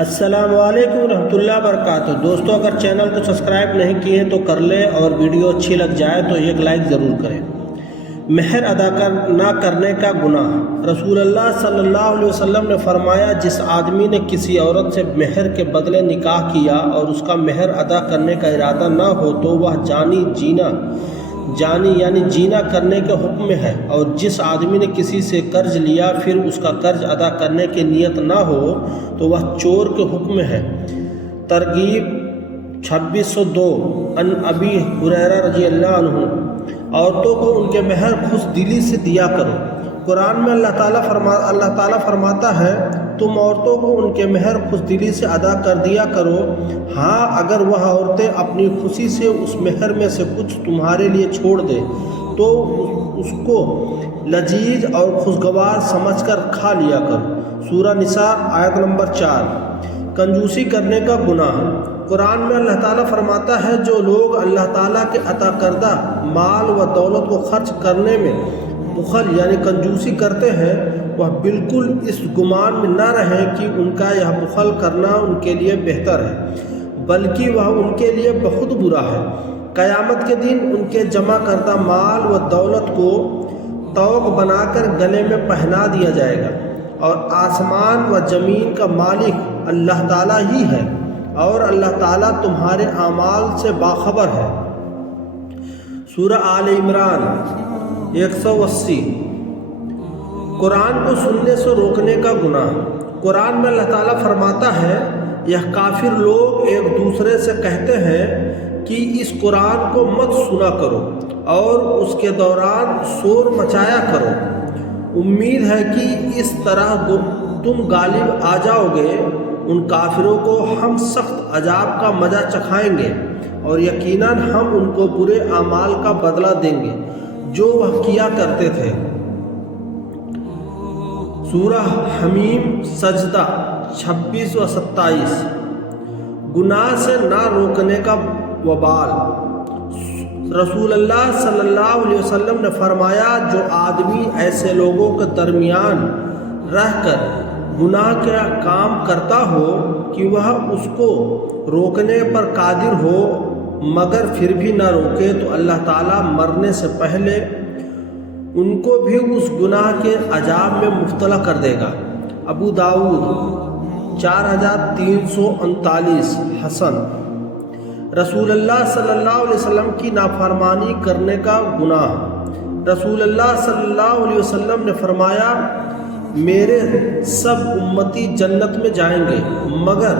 السلام علیکم ورحمۃ اللہ وبرکاتہ۔ دوستوں، اگر چینل کو سبسکرائب نہیں کیے ہیں تو کر لیں، اور ویڈیو اچھی لگ جائے تو ایک لائک ضرور کریں۔ مہر ادا نہ کرنے کا گناہ۔ رسول اللہ صلی اللہ علیہ وسلم نے فرمایا، جس آدمی نے کسی عورت سے مہر کے بدلے نکاح کیا اور اس کا مہر ادا کرنے کا ارادہ نہ ہو تو وہ جانی یعنی جینا کرنے کے حکم میں ہے، اور جس آدمی نے کسی سے قرض لیا پھر اس کا قرض ادا کرنے کی نیت نہ ہو تو وہ چور کے حکم میں ہے۔ ترغیب 2602 عن ابی ہریرہ رضی اللہ عنہ۔ عورتوں کو ان کے مہر خوش دلی سے دیا کرو۔ قرآن میں اللہ تعالیٰ فرماتا ہے، تم عورتوں کو ان کے مہر خوش دلی سے ادا کر دیا کرو، ہاں اگر وہ عورتیں اپنی خوشی سے اس مہر میں سے کچھ تمہارے لیے چھوڑ دیں تو اس کو لذیذ اور خوشگوار سمجھ کر کھا لیا کرو۔ سورہ نساء آیت نمبر 4۔ کنجوسی کرنے کا گناہ۔ قرآن میں اللہ تعالیٰ فرماتا ہے، جو لوگ اللہ تعالیٰ کے عطا کردہ مال و دولت کو خرچ کرنے میں بخل یعنی کنجوسی کرتے ہیں، وہ بالکل اس گمان میں نہ رہیں کہ ان کا یہ بخل کرنا ان کے لیے بہتر ہے، بلکہ وہ ان کے لیے بہت برا ہے۔ قیامت کے دن ان کے جمع کردہ مال و دولت کو طوق بنا کر گلے میں پہنا دیا جائے گا، اور آسمان و زمین کا مالک اللہ تعالیٰ ہی ہے، اور اللہ تعالیٰ تمہارے اعمال سے باخبر ہے۔ سورہ آل عمران 180۔ قرآن کو سننے سے روکنے کا گناہ۔ قرآن میں اللہ تعالیٰ فرماتا ہے، یہ کافر لوگ ایک دوسرے سے کہتے ہیں کہ اس قرآن کو مت سنا کرو اور اس کے دوران شور مچایا کرو، امید ہے کہ اس طرح تم غالب آ جاؤ گے۔ ان کافروں کو ہم سخت عذاب کا مزہ چکھائیں گے، اور یقیناً ہم ان کو برے اعمال کا بدلہ دیں گے جو وہ کیا کرتے تھے۔ سورہ حمیم سجدہ 26 و 27۔ گناہ سے نہ روکنے کا وبال۔ رسول اللہ صلی اللہ علیہ وسلم نے فرمایا، جو آدمی ایسے لوگوں کے درمیان رہ کر گناہ کا کام کرتا ہو کہ وہ اس کو روکنے پر قادر ہو مگر پھر بھی نہ روکے، تو اللہ تعالیٰ مرنے سے پہلے ان کو بھی اس گناہ کے عذاب میں مبتلا کر دے گا۔ ابو داؤد 4339 حسن۔ رسول اللہ صلی اللہ علیہ وسلم کی نافرمانی کرنے کا گناہ۔ رسول اللہ صلی اللہ علیہ وسلم نے فرمایا، میرے سب امتی جنت میں جائیں گے مگر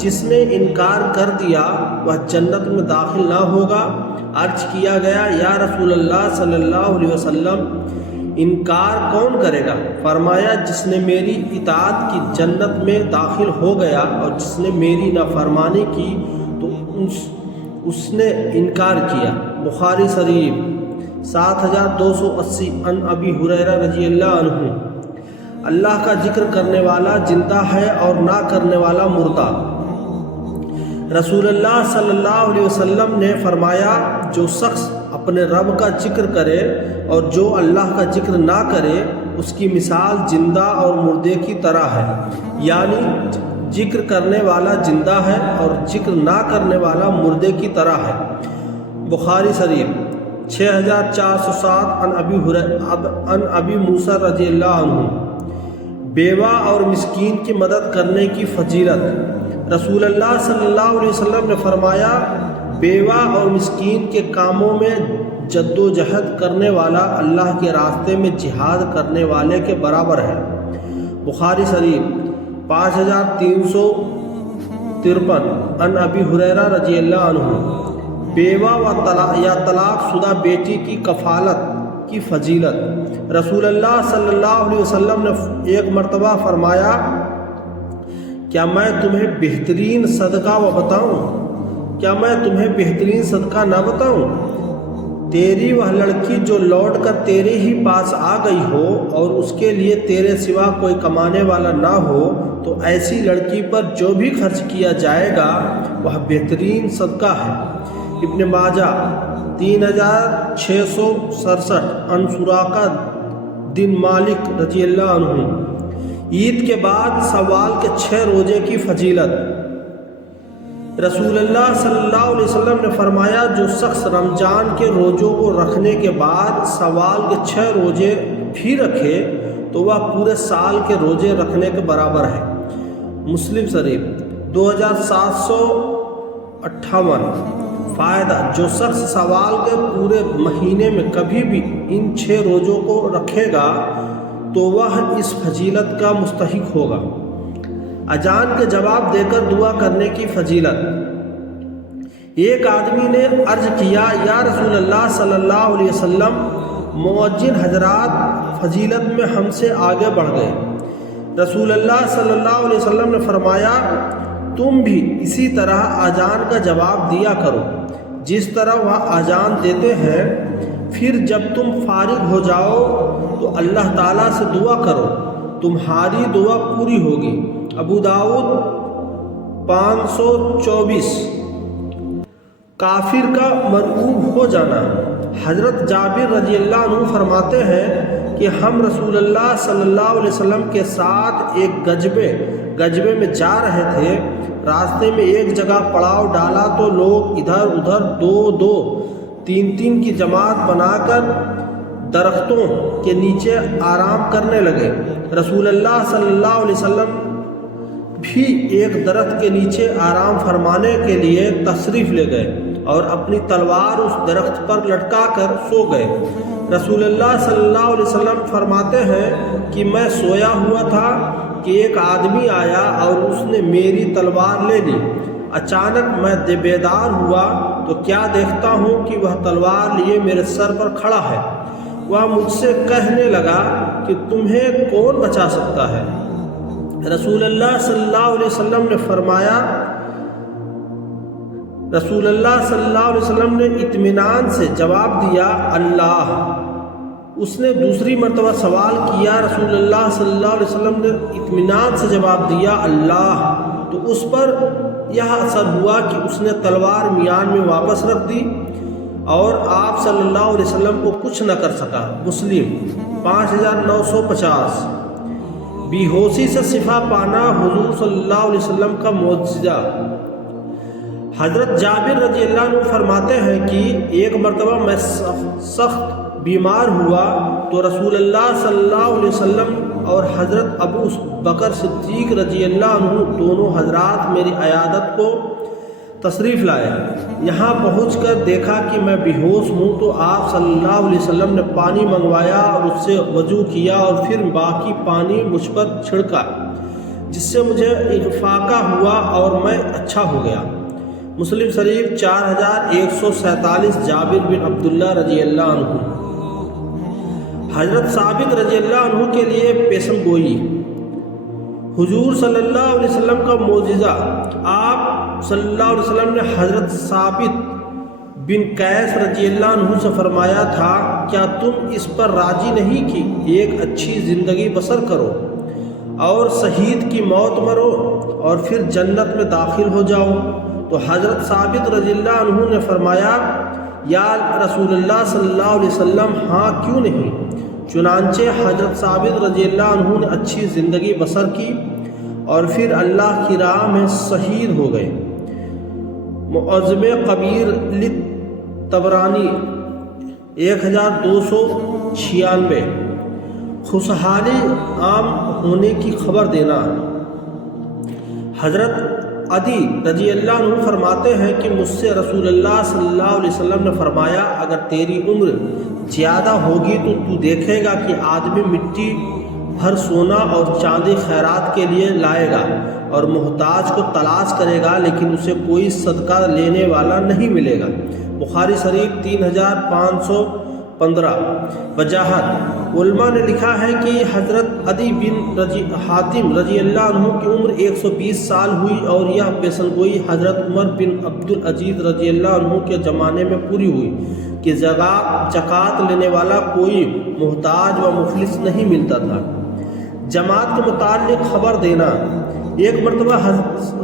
جس نے انکار کر دیا وہ جنت میں داخل نہ ہوگا۔ عرض کیا گیا، یا رسول اللہ صلی اللہ علیہ وسلم، انکار کون کرے گا؟ فرمایا، جس نے میری اطاعت کی جنت میں داخل ہو گیا، اور جس نے میری نافرمانی کی تو اس نے انکار کیا۔ بخاری شریف 7280 عن ابی ہریرہ رضی اللہ عنہ۔ اللہ کا ذکر کرنے والا زندہ ہے اور نہ کرنے والا مردہ۔ رسول اللہ صلی اللہ علیہ وسلم نے فرمایا، جو شخص اپنے رب کا ذکر کرے اور جو اللہ کا ذکر نہ کرے، اس کی مثال زندہ اور مردے کی طرح ہے، یعنی ذکر کرنے والا زندہ ہے اور ذکر نہ کرنے والا مردے کی طرح ہے۔ بخاری شریف 6407 عن ابی موسیٰ رضی اللہ عنہ۔ بیوہ اور مسکین کی مدد کرنے کی فضیلت۔ رسول اللہ صلی اللہ علیہ وسلم نے فرمایا، بیوہ اور مسکین کے کاموں میں جد و جہد کرنے والا اللہ کے راستے میں جہاد کرنے والے کے برابر ہے۔ بخاری شریف 5353 عن ابی ہریرہ رضی اللہ عنہ۔ بیوہ یا طلاق شدہ بیٹی کی کفالت کی فضیلت۔ رسول اللہ صلی اللہ علیہ وسلم نے ایک مرتبہ فرمایا، کیا میں تمہیں بہترین صدقہ نہ بتاؤں؟ تیری وہ لڑکی جو لوٹ کر تیرے ہی پاس آ گئی ہو اور اس کے لیے تیرے سوا کوئی کمانے والا نہ ہو، تو ایسی لڑکی پر جو بھی خرچ کیا جائے گا وہ بہترین صدقہ ہے۔ ابن ماجہ 3667 عن سراقہ بن مالک رضی اللہ عنہ۔ عید کے بعد سوال کے 6 روزے کی فضیلت۔ رسول اللہ صلی اللہ علیہ وسلم نے فرمایا، جو شخص رمضان کے روزوں کو رکھنے کے بعد سوال کے 6 روزے بھی رکھے تو وہ پورے سال کے روزے رکھنے کے برابر ہے۔ مسلم شریف 2758۔ فائدہ: جو شخص سوال کے پورے مہینے میں کبھی بھی ان 6 روزوں کو رکھے گا تو وہ اس فضیلت کا مستحق ہوگا۔ اذان کے جواب دے کر دعا کرنے کی فضیلت۔ ایک آدمی نے عرض کیا، یا رسول اللہ صلی اللہ علیہ وسلم، مؤذن حضرات فضیلت میں ہم سے آگے بڑھ گئے۔ رسول اللہ صلی اللہ علیہ وسلم نے فرمایا، تم بھی اسی طرح اذان کا جواب دیا کرو جس طرح وہ اذان دیتے ہیں، پھر جب تم فارغ ہو جاؤ تو اللہ تعالیٰ سے دعا کرو، تمہاری دعا پوری ہوگی۔ ابو داؤد 524۔ کافر کا مرعوب ہو جانا۔ حضرت جابر رضی اللہ عنہ فرماتے ہیں کہ ہم رسول اللہ صلی اللہ علیہ وسلم کے ساتھ ایک گجبے میں جا رہے تھے۔ راستے میں ایک جگہ پڑاؤ ڈالا تو لوگ ادھر ادھر 2-2 3-3 کی جماعت بنا کر درختوں کے نیچے آرام کرنے لگے۔ رسول اللہ صلی اللہ علیہ وسلم بھی ایک درخت کے نیچے آرام فرمانے کے لیے تشریف لے گئے اور اپنی تلوار اس درخت پر لٹکا کر سو گئے۔ رسول اللہ صلی اللہ علیہ وسلم فرماتے ہیں کہ میں سویا ہوا تھا کہ ایک آدمی آیا اور اس نے میری تلوار لے لی۔ اچانک میں بیدار ہوا تو کیا دیکھتا ہوں کہ وہ تلوار لیے میرے سر پر کھڑا ہے۔ وہ مجھ سے کہنے لگا کہ تمہیں کون بچا سکتا ہے؟ رسول اللہ صلی اللہ علیہ وسلم نے فرمایا، رسول اللہ صلی اللہ علیہ وسلم نے اطمینان سے جواب دیا، اللہ۔ اس نے دوسری مرتبہ سوال کیا، رسول اللہ صلی اللہ علیہ وسلم نے اطمینان سے جواب دیا، اللہ۔ تو اس پر یہ اثر ہوا کہ اس نے تلوار میان میں واپس رکھ دی اور آپ صلی اللہ علیہ وسلم کو کچھ نہ کر سکا۔ مسلم 5950۔ بے ہوشی سے شفا پانا حضور صلی اللہ علیہ وسلم کا معجزہ۔ حضرت جابر رضی اللہ عنہ فرماتے ہیں کہ ایک مرتبہ میں سخت بیمار ہوا تو رسول اللہ صلی اللہ علیہ وسلم اور حضرت ابو بکر صدیق رضی اللہ عنہ دونوں حضرات میری عیادت کو تشریف لائے۔ یہاں پہنچ کر دیکھا کہ میں بے ہوش ہوں تو آپ صلی اللہ علیہ وسلم نے پانی منگوایا اور اس سے وضو کیا اور پھر باقی پانی مجھ پر چھڑکا، جس سے مجھے افاقہ ہوا اور میں اچھا ہو گیا۔ مسلم شریف 4147۔ جابر بن عبداللہ رضی اللہ عنہ۔ حضرت ثابت رضی اللہ عنہ کے لیے پیشن گوئی۔ حضور صلی اللہ علیہ وسلم کا معجزہ۔ آپ صلی اللہ علیہ وسلم نے حضرت ثابت بن قیس رضی اللہ عنہ سے فرمایا تھا، کیا تم اس پر راضی نہیں کہ ایک اچھی زندگی بسر کرو اور شہید کی موت مرو اور پھر جنت میں داخل ہو جاؤ؟ تو حضرت ثابت رضی اللہ عنہ نے فرمایا، یا رسول اللہ صلی اللہ علیہ وسلم، ہاں کیوں نہیں؟ چنانچہ حضرت ثابت رضی اللہ عنہ نے اچھی زندگی بسر کی اور پھر اللہ کی راہ میں شہید ہو گئے۔ معجم کبیر طبرانی 1296۔ خوشحالی عام ہونے کی خبر دینا۔ حضرت عدی رضی اللہ عنہ فرماتے ہیں کہ مجھ سے رسول اللہ صلی اللہ علیہ وسلم نے فرمایا، اگر تیری عمر زیادہ ہوگی تو تو دیکھے گا کہ آدمی مٹی بھر سونا اور چاندی خیرات کے لیے لائے گا اور محتاج کو تلاش کرے گا، لیکن اسے کوئی صدقہ لینے والا نہیں ملے گا۔ بخاری شریف 3515۔ وجاہت۔ علماء نے لکھا ہے کہ حضرت عدی بن حاتم رضی اللہ عنہ کی عمر 120 سال ہوئی اور یہ پیشن گوئی حضرت عمر بن عبدالعزیز رضی اللہ عنہ کے زمانے میں پوری ہوئی کہ زکوٰۃ لینے والا کوئی محتاج و مفلس نہیں ملتا تھا۔ جماعت کے متعلق خبر دینا۔ ایک مرتبہ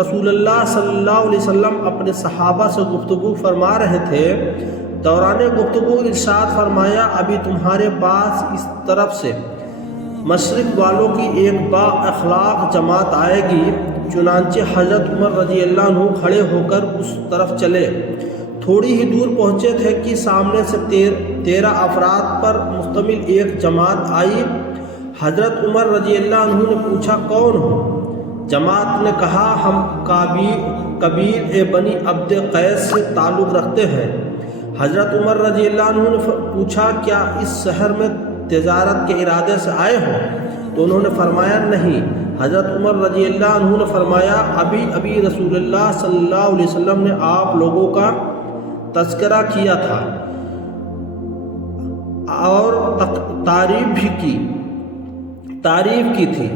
رسول اللہ صلی اللہ علیہ وسلم اپنے صحابہ سے گفتگو فرما رہے تھے۔ دوران گفتگو ارشاد فرمایا، ابھی تمہارے پاس اس طرف سے مشرق والوں کی ایک با اخلاق جماعت آئے گی۔ چنانچہ حضرت عمر رضی اللہ عنہ کھڑے ہو کر اس طرف چلے۔ تھوڑی ہی دور پہنچے تھے کہ سامنے سے 13 افراد پر مشتمل ایک جماعت آئی۔ حضرت عمر رضی اللہ عنہ نے پوچھا کون ہو؟ جماعت نے کہا ہم قبیل بنی عبد قیس سے تعلق رکھتے ہیں۔ حضرت عمر رضی اللہ عنہ نے پوچھا کیا اس شہر میں تجارت کے ارادے سے آئے ہو؟ تو انہوں نے فرمایا نہیں۔ حضرت عمر رضی اللہ عنہ نے فرمایا ابھی رسول اللہ صلی اللہ علیہ وسلم نے آپ لوگوں کا تذکرہ کیا تھا اور تعریف کی تھی۔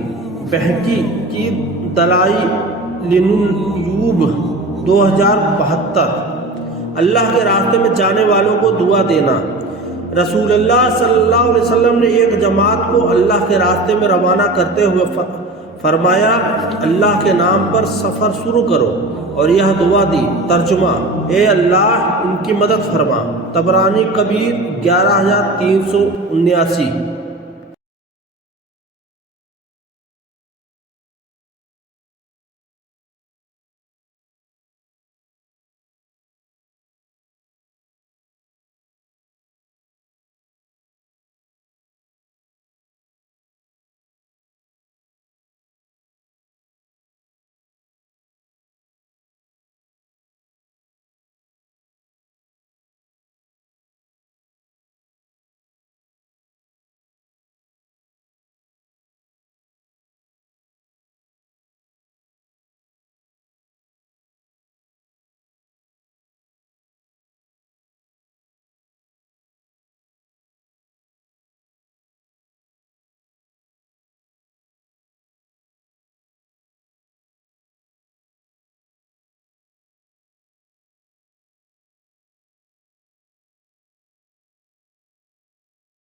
بہقی کی دلائل النبوہ 2072۔ اللہ کے راستے میں جانے والوں کو دعا دینا۔ رسول اللہ صلی اللہ علیہ وسلم نے ایک جماعت کو اللہ کے راستے میں روانہ کرتے ہوئے فرمایا اللہ کے نام پر سفر شروع کرو، اور یہ دعا دی۔ ترجمہ: اے اللہ ان کی مدد فرما۔ طبرانی کبیر 11379۔